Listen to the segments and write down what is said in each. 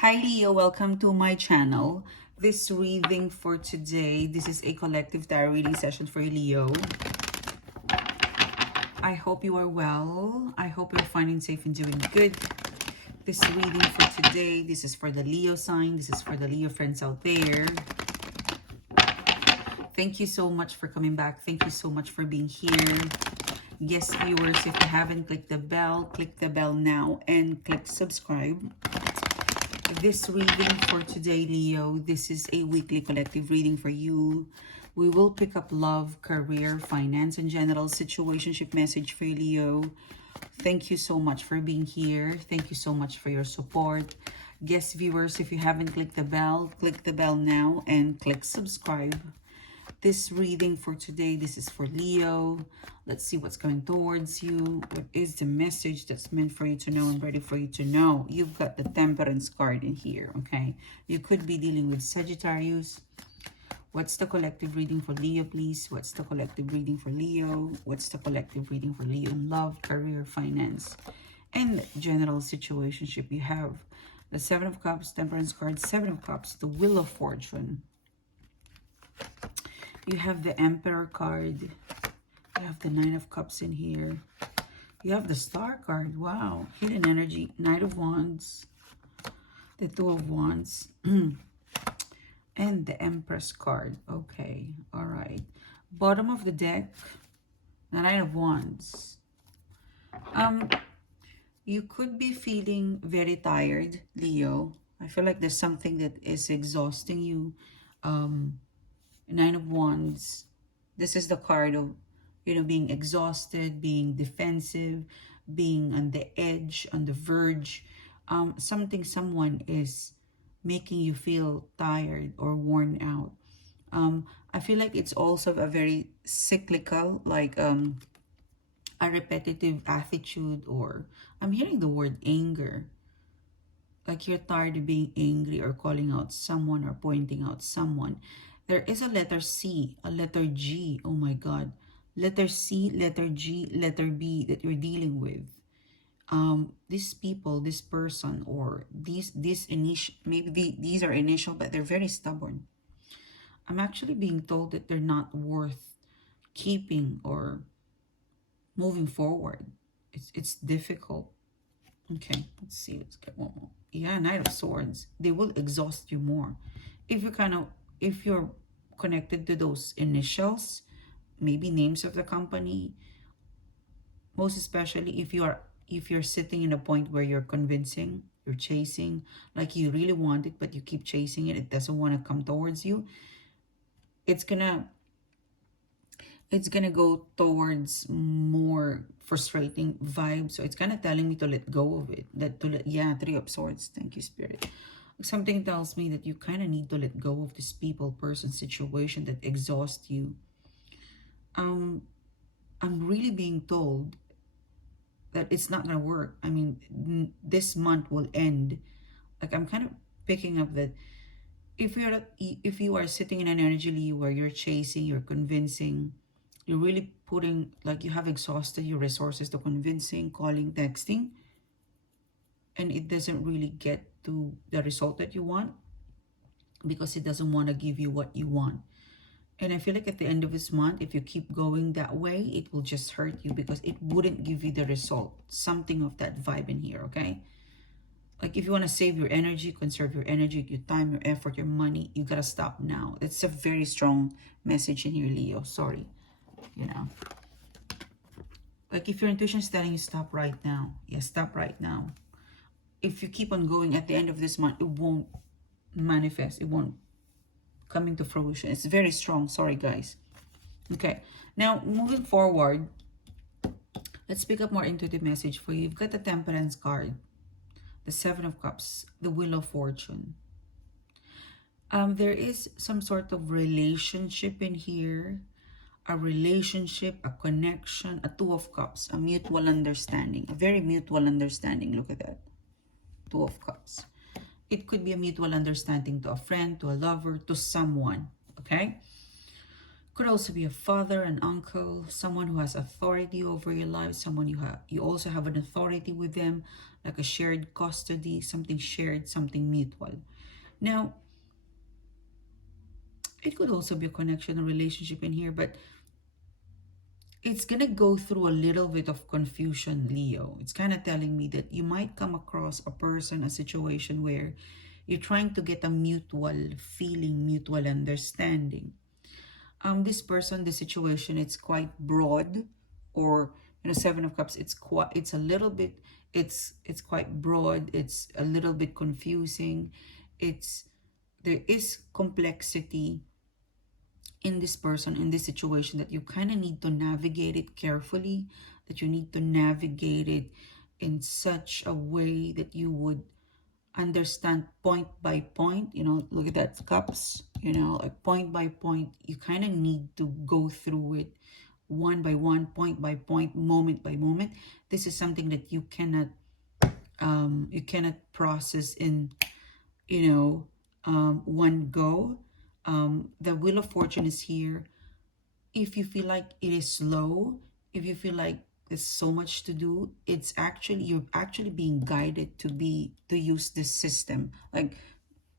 Hi Leo, welcome to my channel. This reading for today, this is a collective tarot reading session for Leo. I hope you are well. I hope you're finding safe and doing good. This reading for today, this is for the Leo sign. This is for the Leo friends out there. Thank you so much for coming back. Thank you so much for being here. Yes, viewers, if you haven't clicked the bell, click the bell now and click subscribe. This reading for today, Leo, this is a weekly collective reading for you. We will pick up love, career, finance, and general situationship message for you, Leo. Thank you so much for being here. Thank you so much for your support. Guest viewers, if you haven't clicked the bell, click the bell now and click subscribe. This reading for today, this is for Leo. Let's see what's coming towards you. What is the message that's meant for you to know and ready for you to know? You've got the Temperance card in here, okay? You could be dealing with Sagittarius. What's the collective reading for Leo, please? What's the collective reading for Leo? What's the collective reading for Leo in love, career, finance, and general situationship? You have the Seven of Cups, Temperance card, Seven of Cups, the Wheel of Fortune. You have the Emperor card. You have the Nine of Cups in here. You have the Star card. Wow. Hidden energy. Knight of Wands. The Two of Wands. And the Empress card. Okay. All right. Bottom of the deck. The Nine of Wands. You could be feeling very tired, Leo. I feel like there's something that is exhausting you. Nine of Wands. This is the card of, being exhausted, being defensive, being on the edge, on the verge. Someone is making you feel tired or worn out. I feel like it's also a very cyclical, like a repetitive attitude, or I'm hearing the word anger. Like you're tired of being angry or calling out someone or pointing out someone. There is a letter C, a letter G. Oh my God. Letter C, letter G, letter B that you're dealing with. These people, this person, or these initial, maybe these are initial, but they're very stubborn. I'm actually being told that they're not worth keeping or moving forward. It's difficult. Okay, let's see. Let's get one more. Yeah, Knight of Swords. They will exhaust you more. If you're connected to those initials, maybe names of the company, most especially if you're sitting in a point where you're convincing, you're chasing, like you really want it, but you keep chasing it, it doesn't want to come towards you, it's gonna go towards more frustrating vibes. So it's kind of telling me to let go of it. Yeah, Three of Swords. Thank you, Spirit. Something tells me that you kind of need to let go of this people, person, situation that exhausts you. I'm really being told that it's not gonna work. I mean, this month will end. Like I'm kind of picking up that if you are sitting in an energy where you're chasing, you're convincing, you're really putting, like you have exhausted your resources to convincing, calling, texting, and it doesn't really get to the result that you want because it doesn't want to give you what you want. And I feel like at the end of this month, if you keep going that way, it will just hurt you because it wouldn't give you the result. Something of that vibe in here, okay? Like if you want to save your energy, conserve your energy, your time, your effort, your money, you got to stop now. It's a very strong message in here, Leo. Sorry, Like if your intuition is telling you stop right now. Yeah, stop right now. If you keep on going at the end of this month, it won't manifest. It won't come into fruition. It's very strong. Sorry, guys. Okay. Now, moving forward, let's pick up more intuitive message for you. You've got the Temperance card, the Seven of Cups, the Wheel of Fortune. There is some sort of relationship in here. A relationship, a connection, a Two of Cups, a mutual understanding, a very mutual understanding. Look at that. Two of Cups. It could be a mutual understanding to a friend, to a lover, to someone, okay? Could also be a father, an uncle, someone who has authority over your life, someone you also have an authority with them, like a shared custody, something shared, something mutual. Now, it could also be a connection, a relationship in here, but it's gonna go through a little bit of confusion, Leo. It's kind of telling me that you might come across a person, a situation where you're trying to get a mutual feeling, mutual understanding. This person, the situation, it's quite broad, or Seven of Cups. It's a little bit. It's quite broad. It's a little bit confusing. It's There is complexity in this person, in this situation, that you kind of need to navigate it carefully, that you need to navigate it in such a way that you would understand point by point. Look at that cups, like point by point. You kind of need to go through it one by one, point by point, moment by moment. This is something that you cannot process in one go. The Wheel of Fortune is here. If you feel like it is slow, if you feel like there's so much to do, you're actually being guided to use this system. Like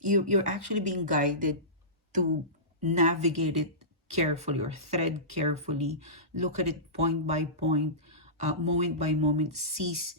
you're actually being guided to navigate it carefully, or thread carefully, look at it point by point, moment by moment, seize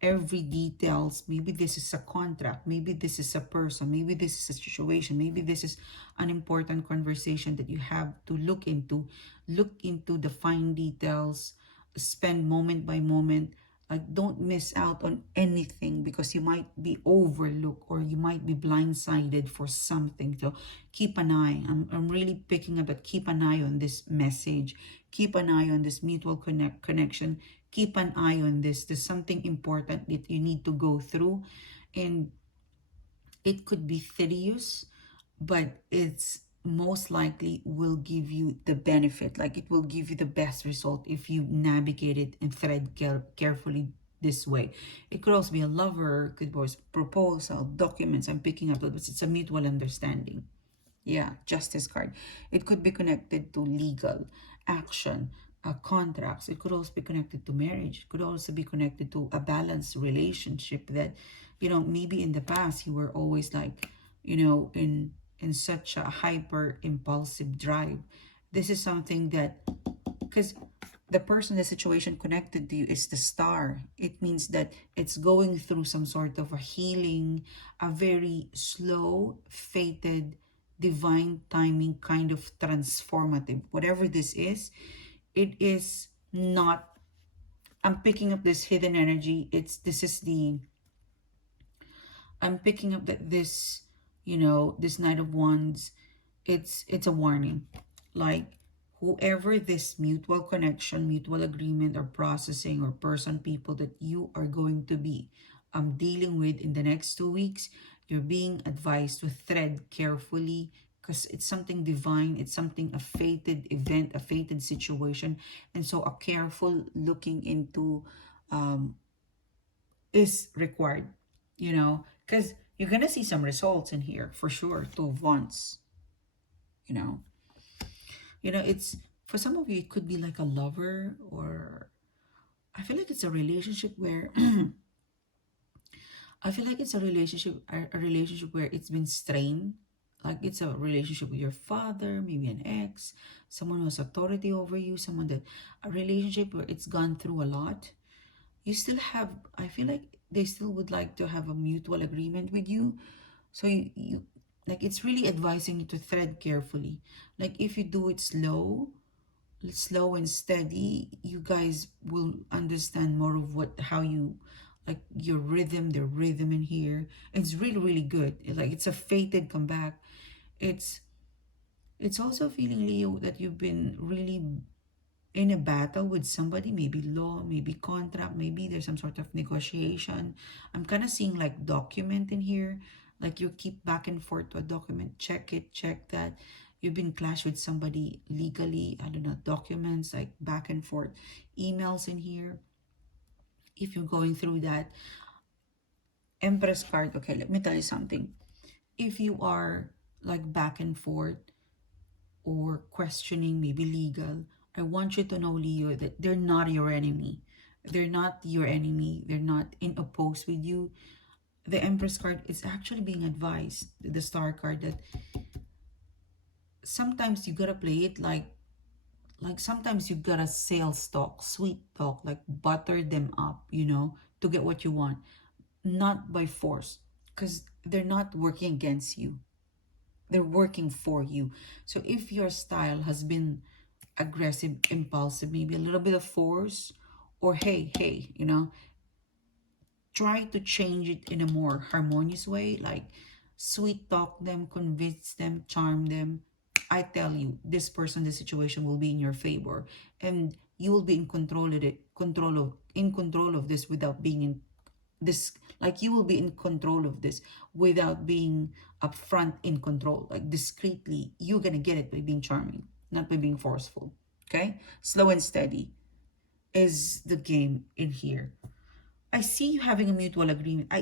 every details. Maybe this is a contract, maybe this is a person, maybe this is a situation, maybe this is an important conversation that you have to look into the fine details, spend moment by moment. Like, don't miss out on anything, because you might be overlooked, or you might be blindsided for something. So keep an eye. I'm really picking up that. Keep an eye on this message. Keep an eye on this mutual connection. Keep an eye on this. There's something important that you need to go through. And it could be tedious, but it's most likely will give you the benefit. Like, it will give you the best result if you navigate it and thread carefully this way. It could also be a lover, could be proposal, documents. I'm picking up that it's a mutual understanding. Yeah, Justice card. It could be connected to legal action, contracts. It could also be connected to marriage. It could also be connected to a balanced relationship that, maybe in the past you were always like, in such a hyper impulsive drive. This is something that, because the person, the situation connected to you is the star. It means that it's going through some sort of a healing, a very slow, fated, divine timing kind of transformative. Whatever this is, it is not. I'm picking up this hidden energy. I'm picking up that this Knight of Wands, it's a warning. Like, whoever this mutual connection, mutual agreement, or processing, or person, people that you are going to be dealing with in the next 2 weeks, you're being advised to thread carefully, because it's something divine. It's something, a fated event, a fated situation. And so a careful looking into is required, because you're gonna see some results in here for sure. Two of Wands, you know, it's, for some of you it could be like a lover, or I feel like it's a relationship where I feel like it's a relationship where it's been strained. Like, it's a relationship with your father, maybe an ex, someone who has authority over you, a relationship where it's gone through a lot. You still have, I feel like they still would like to have a mutual agreement with you. So you like, it's really advising you to thread carefully. Like, if you do it slow and steady, you guys will understand more of how you, like, your rhythm, the rhythm in here. It's really, really good. Like, it's a fated comeback. It's it's also feeling, Leo, that you've been really in a battle with somebody, maybe law, maybe contract, maybe there's some sort of negotiation. I'm kind of seeing like document in here, like you keep back and forth to a document, check it, check that. You've been clashed with somebody legally, I don't know, documents, like back and forth, emails in here. If you're going through that, Empress card, okay, let me tell you something. If you are like back and forth, or questioning, maybe legal. I want you to know, Leo, that they're not your enemy. They're not your enemy. They're not in oppose with you. The Empress card is actually being advised, the Star card, that sometimes you gotta play it like sometimes you gotta sales talk, sweet talk, like butter them up, to get what you want, not by force, because they're not working against you. They're working for you. So if your style has been aggressive, impulsive, maybe a little bit of force, or hey, try to change it in a more harmonious way, like sweet talk them, convince them, charm them. I tell you, this person, this situation will be in your favor, and you will be in control of this without being in this, like you will be in control of this without being upfront in control, like discreetly. You're gonna get it by being charming, not by being forceful. Okay, slow and steady is the game in here. I see you having a mutual agreement.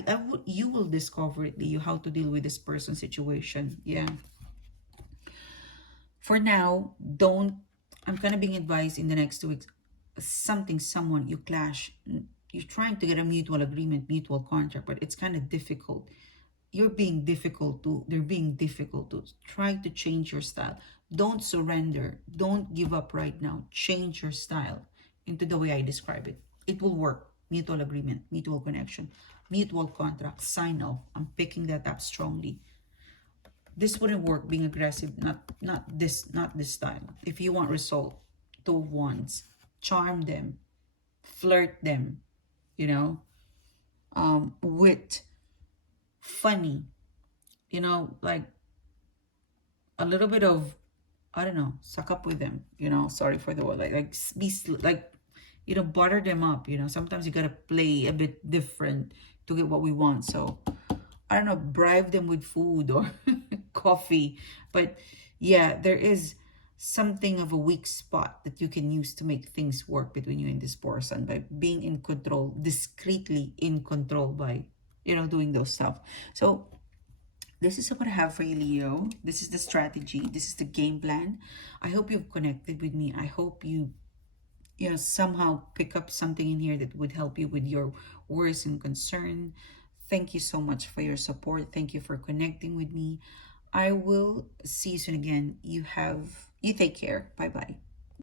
You will discover it, Leo, how to deal with this person situation. Yeah. For now, don't. I'm kind of being advised in the next 2 weeks. Someone you clash. You're trying to get a mutual agreement, mutual contract, but it's kind of difficult. You're being difficult to. They're being difficult to. Try to change your style. Don't surrender. Don't give up right now. Change your style into the way I describe it. It will work. Mutual agreement, mutual connection, mutual contract, sign off. I'm picking that up strongly. This wouldn't work being aggressive, not this style. If you want result, 2 of Wands, charm them, flirt them, you know, wit, funny, like a little bit of, I don't know, suck up with them, sorry for the word, like like, butter them up, sometimes you gotta play a bit different to get what we want. So I don't know, bribe them with food or coffee. But yeah, there is something of a weak spot that you can use to make things work between you and this person by being in control, discreetly in control by, doing those stuff. So this is what I have for you, Leo. This is the strategy. This is the game plan. I hope you've connected with me. I hope you somehow pick up something in here that would help you with your worries and concern. Thank you so much for your support. Thank you for connecting with me. I will see you soon again. You take care. Bye bye.